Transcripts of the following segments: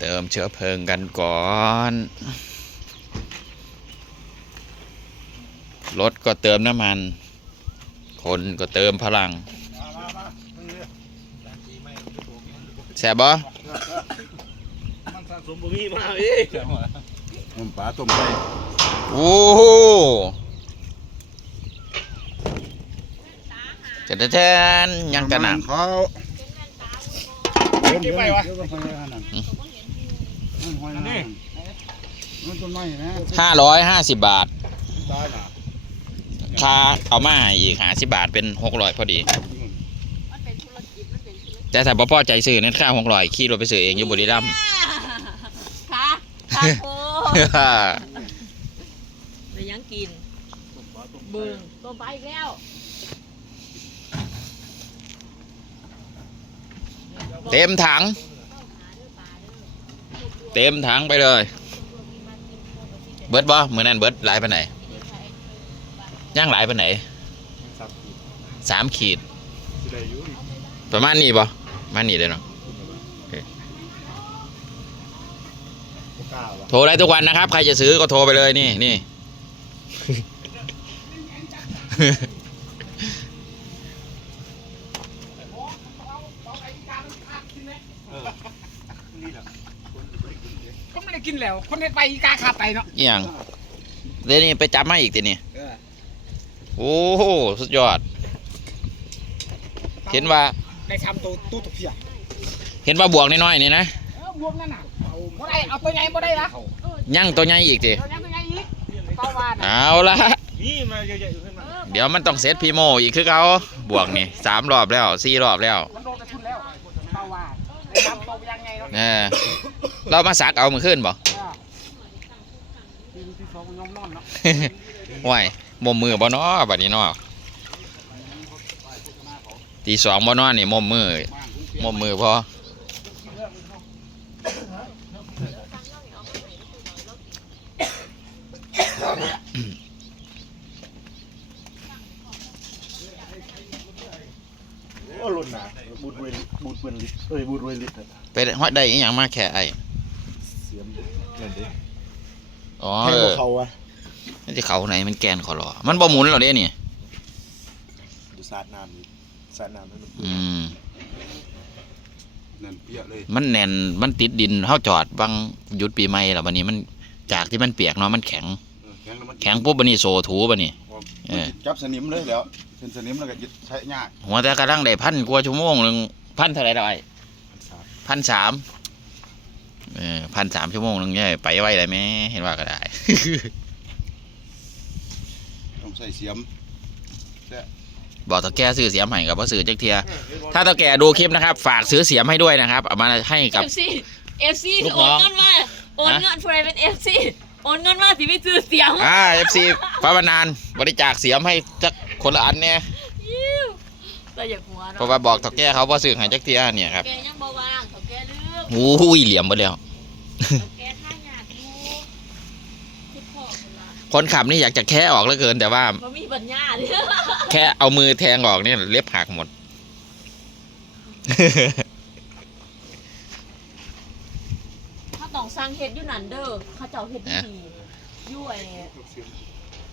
เติมเชื้อเพลิงกันก่อน รถก็เติมน้ำมัน คนก็เติมพลังแซ่บบ่มันสะสมบุมีมาเอ้ยมันปลาต้มไก่โอ้โหจะได้แทนยังกันน่ะเขาเก็บไปวะเดี๋ยวก็ไป อันนั้นมันหอยนางรมมันต้นไม้นะห้าร้อยห้าสิบบาทตายน่ะค่าเอามาให้อีกหาสิบบาทเป็นหกร้อยพอดี มันเป็นธุรกิจมันเป็นธุรกิจแต่ถ้าพ่อพ่อใจซื้อนั่นค่าหกร้อยขี่รถไปซื้อเองอยู่บุรีรัมย์ ค่ะค่ะโอ้ไปยังกินเบิ่งต้มปลาอีกแล้วเต็มถังเต็มถังไปเลย เบิร์ดบ่มือนั่นเบิร์ดหลายไปไหนใดย่างหลายไปไหนใดสับสามขีดสิได้อยู่ประมาณนี้บ่ประมาณนี้เลยเนาะบ่กล้าวะโทรได้ทุกวันนะครับ ใครจะซื้อก็โทรไปเลยนี่นี่ ก็ไม่ได้กิน แล้ว คนเฮ็ดไปอีกาขาดไตเนาะอหย่างเดี๋ยวนี้ไปจับมาอีกทีนี่โอ้โหสุดยอด เห็นว่าได้ทำตัวตู้ตกเพียเห็นว่าบวกน้อยๆนี่นะเออบวมนั่นน่ะบ่ได้เอาตัวใหญ่บ่ได้ละยั่งตัวใหญ่อีกทีเอายังตัวใหญ่อีกเต้าว่าน่ะเอาละนี่มาเยอะๆอยู่ขึ้นมาเดี๋ยวมันต้องเซตพีโมอีกคือเขาบวกนี่สามรอบแล้วสี่รอบแล้วมันโดนกระทุนแล้วเต้าว่าได้ทำตัวยังไง เนาะเออเรามาสักเอามือขึ้นบ่เออทีที่สองยอมนอนเนาะห่วยมมมือบ่เนาะบัดนี้เนาะตีสองบ่เนาะนี่มมมือมมมือพอโอ้หล่นน่ะบูดเว ลิบูดเวลิเอ้ยบูดเวลิไปฮอดได้อีหยังมาแค่ไอ้เสียมนั่นดิอ๋อแค่เอบ่อเขาวะมันจะเขาไหนมันแกนเขาหรอมันบ่หมุนหรอเด้นี่ดูสาดน้ำนี่สาดน้ำนั่นมันอืมนั่นเปียกเลยมันแน่น มันติดดินเฮาจอดบางหยุดปีใหม่แล้วบัดนี้มันจากที่มันเปียกเนาะมันแข็ง เออแข็งแล้วมันแข็งปุ๊บบัดนี้โซถูบัดนี้เออ จับสนิมเลยแล้วเป็นสนิมแล้วก็ยึดใช้ยากหัวแต่กระทั่งได้พันกว่าชั่วโมงหนึง พันเท่าไหร่ดอกไอ้พันสามพันสามเออพันสามชั่วโมงนึงเนี่ยไปไว้ได้ไหมเห็นว่าก็ได้ ต้องใส่เสียมบอกตะแกซื้อเสียมให้กับพ่อซื้อจักเทีย ถ้าตะแกดูคลิปนะครับ ฝากซื้อเสียมให้ด้วยนะครับเอามาให้กับเอฟซีเอฟซีลูกโอน้นองเงินมาโอนเงินผู้ใดเป็นเอฟซีโอนเงินมาสิไม่ซื้อเสียงอ่าเอฟซีพระบานานบริจาคเสียมให้จักคนละอันเนี่ยยิ้ว แต่อย่าหัวเพราะเนาะว่าบอกตะแกเขาว่าซื้อให้จักเทียเนี่ยครับแกยังบ่วางเขาแกลืมโอ้ยเหลี่ยมหมดแล้ว เขาแกท่าหยาดอยู่คิดพ่อคนละคนขับนี่อยากจะแค่ออกเหลือเกิน แต่ว่าบ่มีปัญญาเลย แค่เอามือแทงออกเนี่ยเล็บหักหมด ถ้าต้องสร้างเฮ็ดอยู่นั่นเด้อเขาเจ้าเฮ็ดดีอยู่ไอ้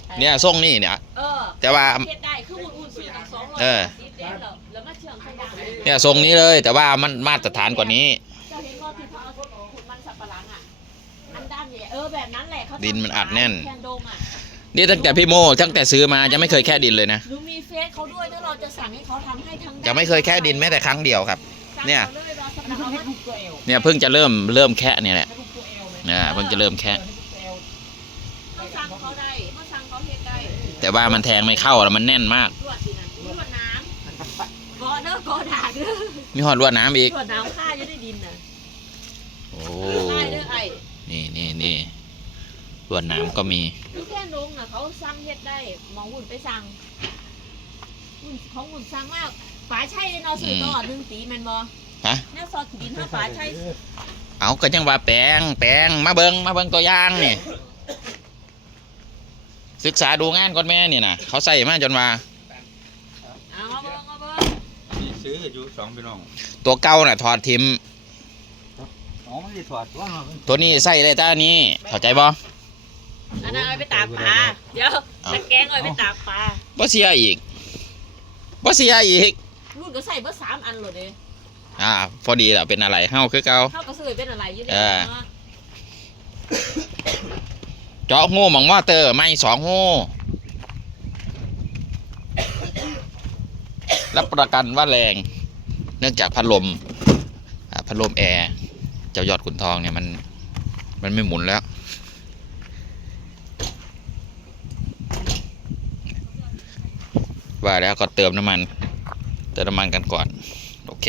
ไอ้เนี่ยส่งนี่เนี่ย เออแต่ว่า เฮ็ดได้คืออุ่นๆซื้อตั้ง200เออ สิบ เดนแล้วแล้วมาเชื่อมใส่ดังเนี่ยทรงนี้เลยแต่ว่ามันมาตรฐานกว่านี้เจ้าเห็นว่าที่เขาเอาขุดมันสับปะหลังอะอันด้านใหญ่ๆเออแบบนั้นแหละเขาทำดินมันอัดแน่น แคนโดงอะนี่ตั้งแต่พี่โมตั้งแต่ซื้อมาจะไม่เคยแค่ดินเลยนะหรือมีเฟซเขาด้วยถ้าเราจะสั่งให้เขาทำให้ทั้งจะไม่เคยแค่ดินแม้แต่ครั้งเดียวครับ เนี่ย สั่งขาลเราสับอันปะนี้หลัเพิ่งงเฮ็ดลูกตัวเอวเนี่ยเพิ่งจะเริ่มเริ่มแค่เนี่ยแหละเฮ็ดลูกตัวเอวเลยนะเพิ่งจะเริ่มแค่เออเฮ็ดลูกตัวเอวเขาสั่งเขาได้เขาสั่งเขาเฮ็ดได้แต่ว่ามันแทงไม่เข้าแล้วมันแน่นมาก รวดสินะรวดน้ำ กอเด้อกอดากเด้อมีหอดรวดน้ำอีกรวดน้ำฆ่าอยู่ในดินน่ะโอ้ฆ่าเด้อไอ้นี่นี่นี่รวดน้ำก็มีคือแค่นงน่ะเขาสั่งเฮ็ดได้มองหุ่นไปสั่งหุ่นของหุ่นสั่งมากป๋าใช่เลยเนาะสื่อต่อหนึ่งตีแมนบอฮะแนวซอสขีดินถ้าป๋าใช่เอาก็ยังว่าแปลงแปลงมาเบิงมาเบิงตัวอย่างนี่ศึกษาดูงานก่อนแม่นี่นะเขาใส่มาจนว่าเอามาเบิ่งมาเบิ่ง มีซื้ ออยู่สองพี่น้องตัวเก่าน่ะถอดทิมอ๋อไม่ได้ถอดว่าตัวนี้ใส่ได้แต่อันนี้เข้าใจบ่อันนั้นเอาไปตากปลา เดี๋ยวตะแกงเอาไปตากปลาบ่เสียอีกบ่เสียอีกรุ่นก็ใส่เบอร์สามอันเลยเด้อ่า พอดีแหละเป็นอะไรเฮาคือเก่าเข้าก็ซื้อเป็นอะไรอยู่เอเด้อเจาะหูหมองมอเตอร์ไม่สองหู รับประกันว่าแรง เนื่องจากพัดลมพัดลมแอร์เจ้ายอดขุนทองเนี่ยมันมันไม่หมุนแล้ว ว่าแล้วก็เติมน้ำมัน เติมน้ำมันกันก่อน โอเค